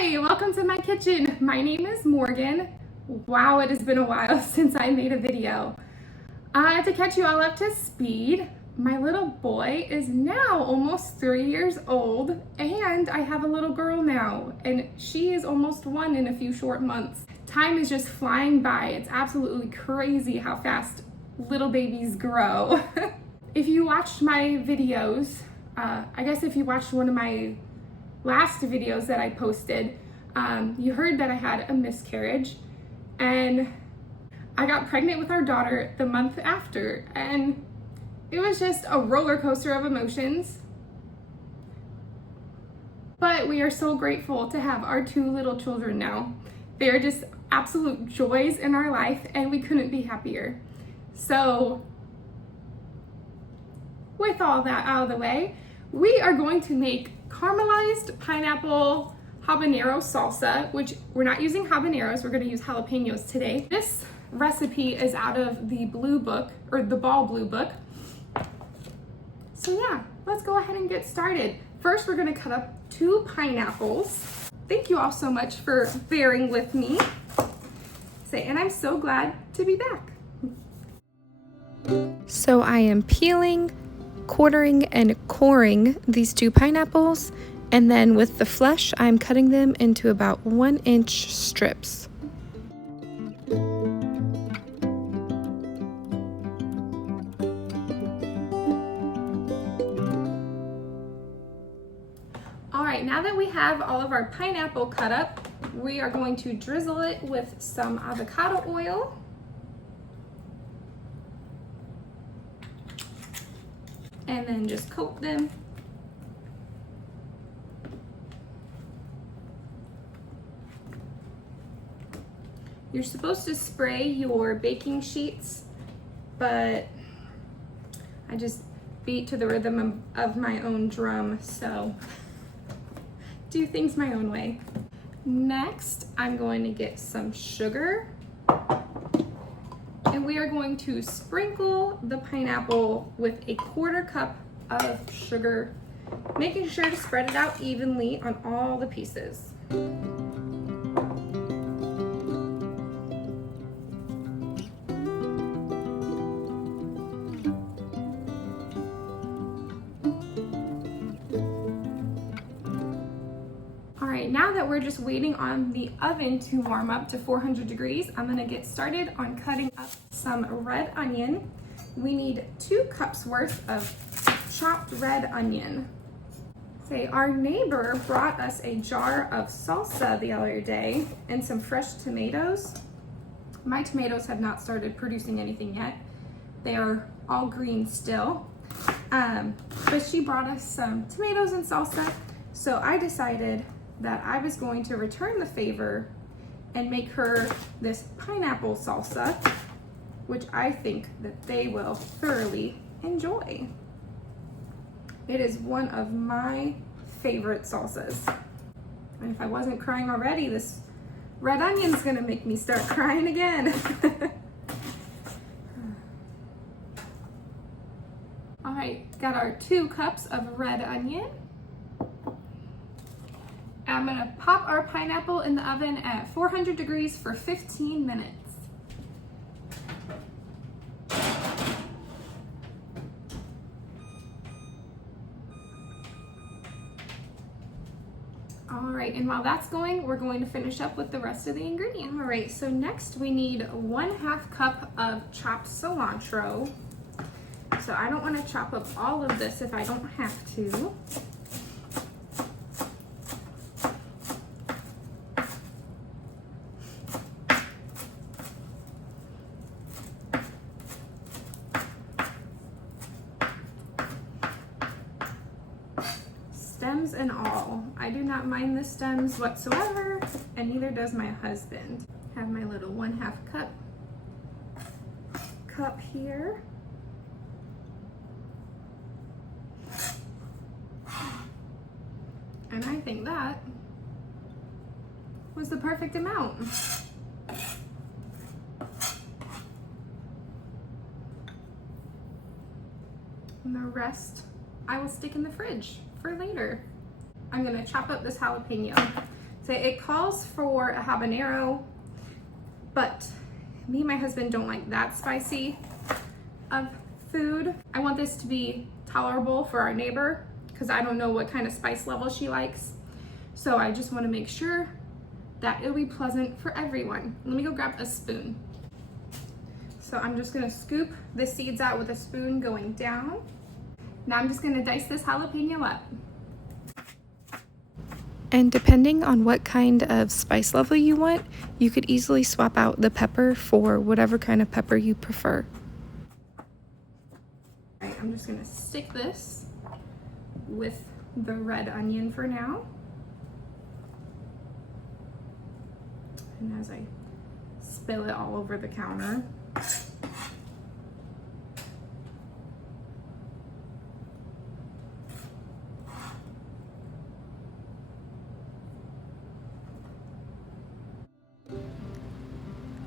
Hi, welcome to my kitchen. My name is Morgan. Wow, it has been a while since I made a video. To catch you all up to speed, my little boy is now almost 3 years old, and I have a little girl now, and she is almost 1 in a few short months. Time is just flying by. It's absolutely crazy how fast little babies grow. If you watched my videos, I guess if you watched one of my last videos that I posted, you heard that I had a miscarriage and I got pregnant with our daughter the month after, and it was just a roller coaster of emotions. But we are so grateful to have our 2 little children now. They are just absolute joys in our life, and we couldn't be happier. So with all that out of the way, we are going to make caramelized pineapple habanero salsa, which we're not using habaneros, we're going to use jalapenos today. This recipe is out of the blue book, or the Ball Blue book. So yeah, let's go ahead and get started. First, we're going to cut up 2 pineapples. Thank you all so much for bearing with me. And I'm so glad to be back. So I am peeling, quartering, and coring these 2 pineapples, and then with the flesh I'm cutting them into about 1-inch strips. Alright, now that we have all of our pineapple cut up, we are going to drizzle it with some avocado oil. And then just coat them. You're supposed to spray your baking sheets, but I just beat to the rhythm of my own drum, so do things my own way. Next, I'm going to get some sugar, and we are going to sprinkle the pineapple with a 1/4 cup of sugar, making sure to spread it out evenly on all the pieces. Alright, now that we're just waiting on the oven to warm up to 400 degrees, I'm going to get started on cutting up some red onion. We need 2 cups worth of chopped red onion. Our neighbor brought us a jar of salsa the other day and some fresh tomatoes. My tomatoes have not started producing anything yet. They are all green still. But she brought us some tomatoes and salsa, so I decided that I was going to return the favor and make her this pineapple salsa, which I think that they will thoroughly enjoy. It is one of my favorite salsas. And if I wasn't crying already, this red onion's gonna make me start crying again. All right, got our 2 cups of red onion. I'm gonna pop our pineapple in the oven at 400 degrees for 15 minutes. All right, and while that's going, we're going to finish up with the rest of the ingredients. All right, so next we need 1/2 cup of chopped cilantro. So I don't want to chop up all of this if I don't have to. Stems and all. I do not mind the stems whatsoever, and neither does my husband. Have my little 1/2 cup here. And I think that was the perfect amount. And the rest I will stick in the fridge for later. I'm gonna chop up this jalapeno. So it calls for a habanero, but me and my husband don't like that spicy of food. I want this to be tolerable for our neighbor because I don't know what kind of spice level she likes. So I just want to make sure that it'll be pleasant for everyone. Let me go grab a spoon. So I'm just gonna scoop the seeds out with a spoon going down. Now I'm just gonna dice this jalapeno up. And depending on what kind of spice level you want, you could easily swap out the pepper for whatever kind of pepper you prefer. All right, I'm just gonna stick this with the red onion for now. And as I spill it all over the counter.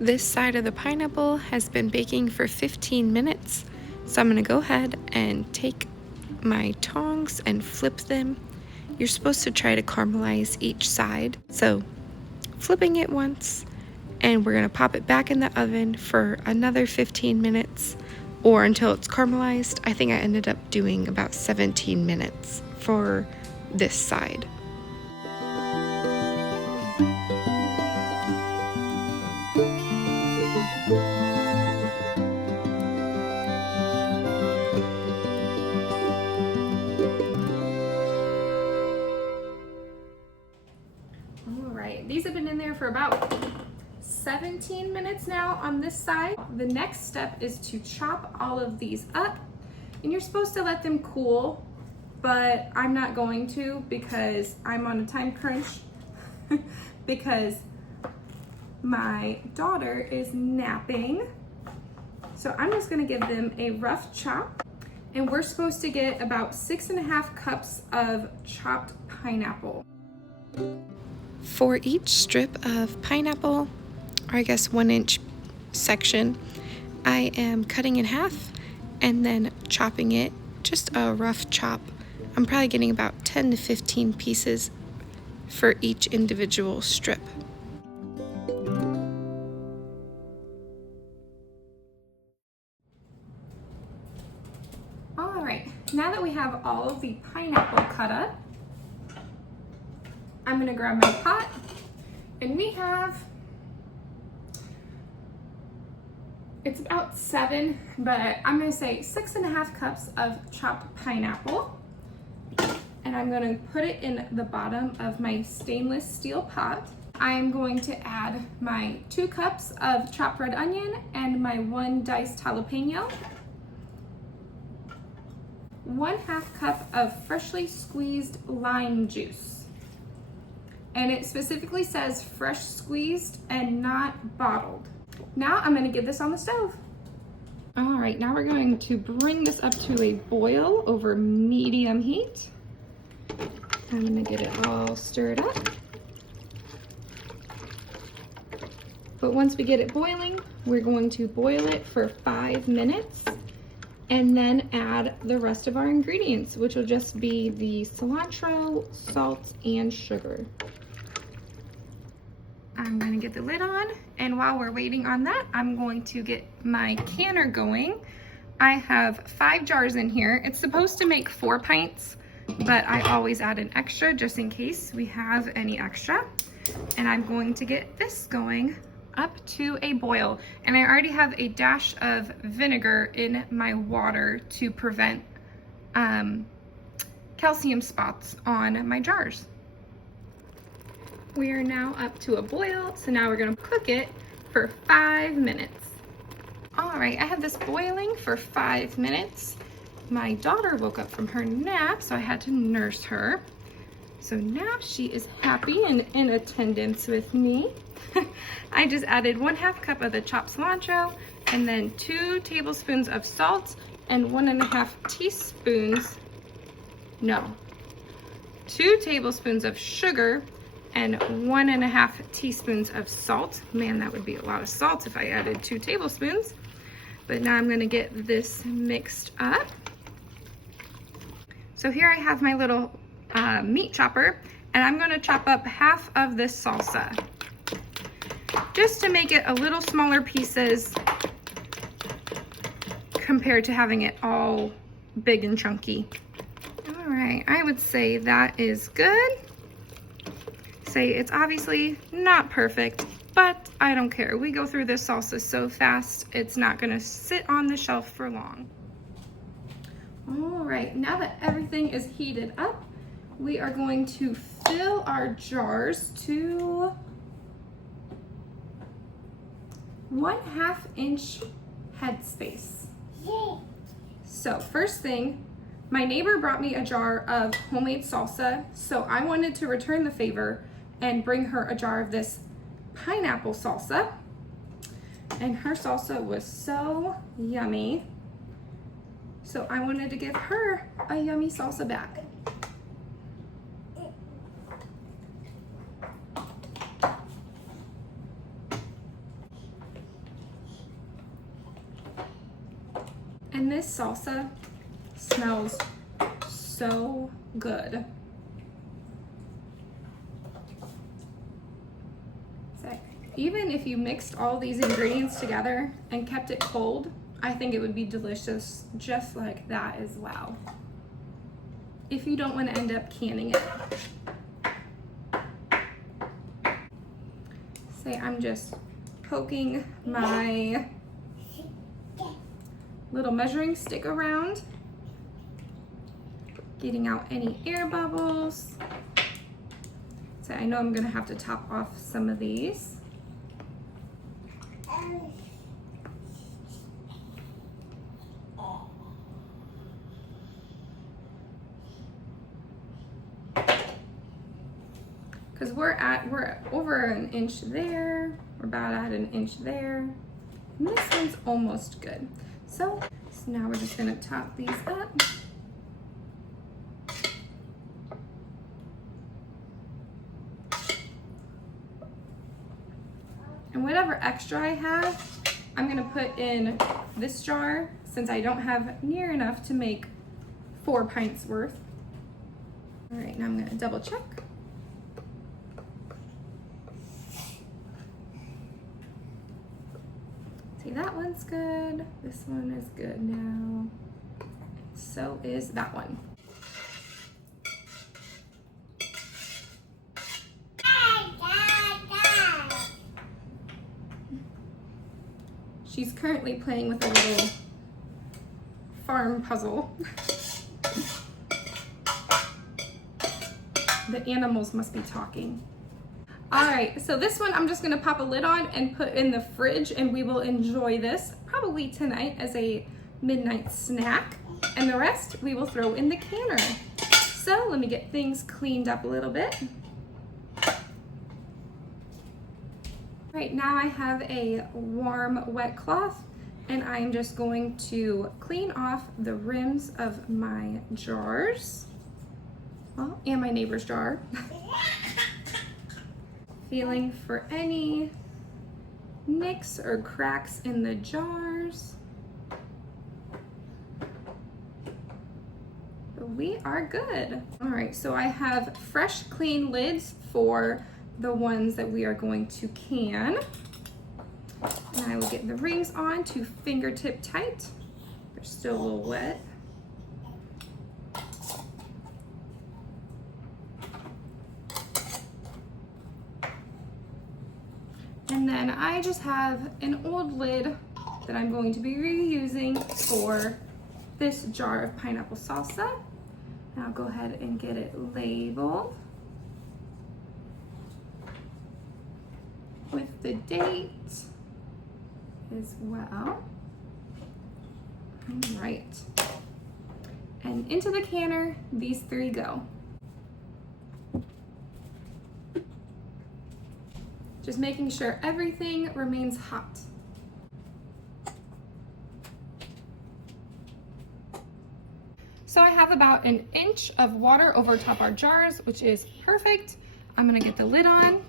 This side of the pineapple has been baking for 15 minutes, so I'm going to go ahead and take my tongs and flip them. You're supposed to try to caramelize each side, so flipping it once, and we're going to pop it back in the oven for another 15 minutes or until it's caramelized. I think I ended up doing about 17 minutes for this side. These have been in there for about 17 minutes now on this side. The next step is to chop all of these up, and you're supposed to let them cool, but I'm not going to because I'm on a time crunch because my daughter is napping. So I'm just gonna give them a rough chop, and we're supposed to get about 6.5 cups of chopped pineapple. For each strip of pineapple, or I guess 1-inch section, I am cutting in half and then chopping it, just a rough chop. I'm probably getting about 10 to 15 pieces for each individual strip. All right, now that we have all of the pineapple cut up, I'm gonna grab my pot, and we have, it's about 7, but I'm gonna say 6.5 cups of chopped pineapple. And I'm gonna put it in the bottom of my stainless steel pot. I'm going to add my 2 cups of chopped red onion and my 1 diced jalapeno. 1/2 cup of freshly squeezed lime juice. And it specifically says fresh squeezed and not bottled. Now I'm gonna get this on the stove. All right, now we're going to bring this up to a boil over medium heat. I'm gonna get it all stirred up. But once we get it boiling, we're going to boil it for 5 minutes and then add the rest of our ingredients, which will just be the cilantro, salt, and sugar. I'm gonna get the lid on, and while we're waiting on that, I'm going to get my canner going. I have 5 jars in here. It's supposed to make 4 pints, but I always add an extra just in case we have any extra. And I'm going to get this going up to a boil. And I already have a dash of vinegar in my water to prevent calcium spots on my jars. We are now up to a boil, so now we're gonna cook it for 5 minutes. All right, I have this boiling for 5 minutes. My daughter woke up from her nap, so I had to nurse her. So now she is happy and in attendance with me. I just added 1/2 cup of the chopped cilantro and then 2 tablespoons of salt and 1.5 teaspoons, no, 2 tablespoons of sugar and 1.5 teaspoons of salt. Man, that would be a lot of salt if I added 2 tablespoons. But now I'm gonna get this mixed up. So here I have my little meat chopper, And I'm gonna chop up half of this salsa, just to make it a little smaller pieces compared to having it all big and chunky. All right, I would say that is good. Say it's obviously not perfect, but I don't care. We go through this salsa so fast, it's not gonna sit on the shelf for long. All right, now that everything is heated up, we are going to fill our jars to 1/2 inch headspace. So first thing, my neighbor brought me a jar of homemade salsa, so I wanted to return the favor and bring her a jar of this pineapple salsa. And her salsa was so yummy, so I wanted to give her a yummy salsa back. And this salsa smells so good. So even if you mixed all these ingredients together and kept it cold, I think it would be delicious just like that as well, if you don't want to end up canning it. Say I'm just poking my little measuring stick around, getting out any air bubbles. So I know I'm gonna have to top off some of these. Because we're over an inch there, we're about at an inch there, and this one's almost good. So now we're just gonna top these up. And whatever extra I have, I'm gonna put in this jar, since I don't have near enough to make 4 pints worth. All right, now I'm gonna double check. See, that one's good. This one is good now. So is that one. She's currently playing with a little farm puzzle. The animals must be talking. All right, so this one I'm just gonna pop a lid on and put in the fridge, and we will enjoy this probably tonight as a midnight snack. And the rest we will throw in the canner. So let me get things cleaned up a little bit. Right now I have a warm wet cloth, and I'm just going to clean off the rims of my jars. Well, and my neighbor's jar. Feeling for any nicks or cracks in the jars. But we are good. All right, so I have fresh, clean lids for the ones that we are going to can. And I will get the rings on to fingertip tight. They're still a little wet. And then I just have an old lid that I'm going to be reusing for this jar of pineapple salsa. And I'll go ahead and get it labeled with the date as well. All right. And into the canner, these 3 go. Just making sure everything remains hot. So I have about an inch of water over top our jars, which is perfect. I'm gonna get the lid on.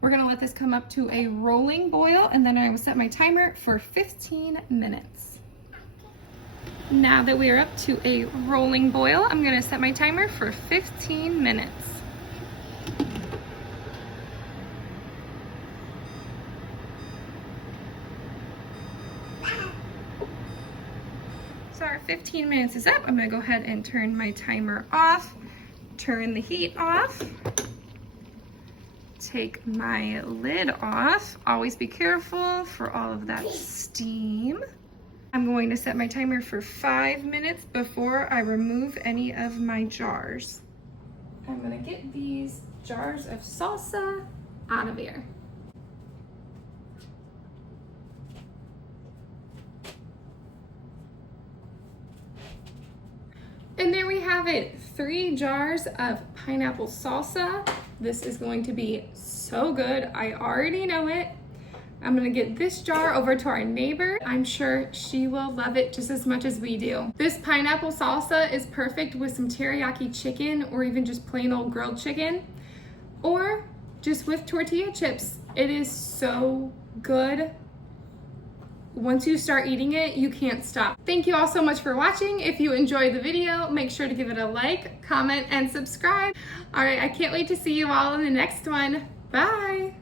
We're gonna let this come up to a rolling boil, and then I will set my timer for 15 minutes. Now that we are up to a rolling boil, I'm gonna set my timer for 15 minutes. our 15 minutes is up. I'm gonna go ahead and turn my timer off, turn the heat off, take my lid off. Always be careful for all of that steam. I'm going to set my timer for 5 minutes before I remove any of my jars. I'm gonna get these jars of salsa out of here. And there we have it, 3 jars of pineapple salsa. This is going to be so good. I already know it. I'm gonna get this jar over to our neighbor. I'm sure she will love it just as much as we do. This pineapple salsa is perfect with some teriyaki chicken or even just plain old grilled chicken or just with tortilla chips. It is so good. Once you start eating it, you can't stop. Thank you all so much for watching. If you enjoyed the video, make sure to give it a like, comment, and subscribe. All right, I can't wait to see you all in the next one. Bye.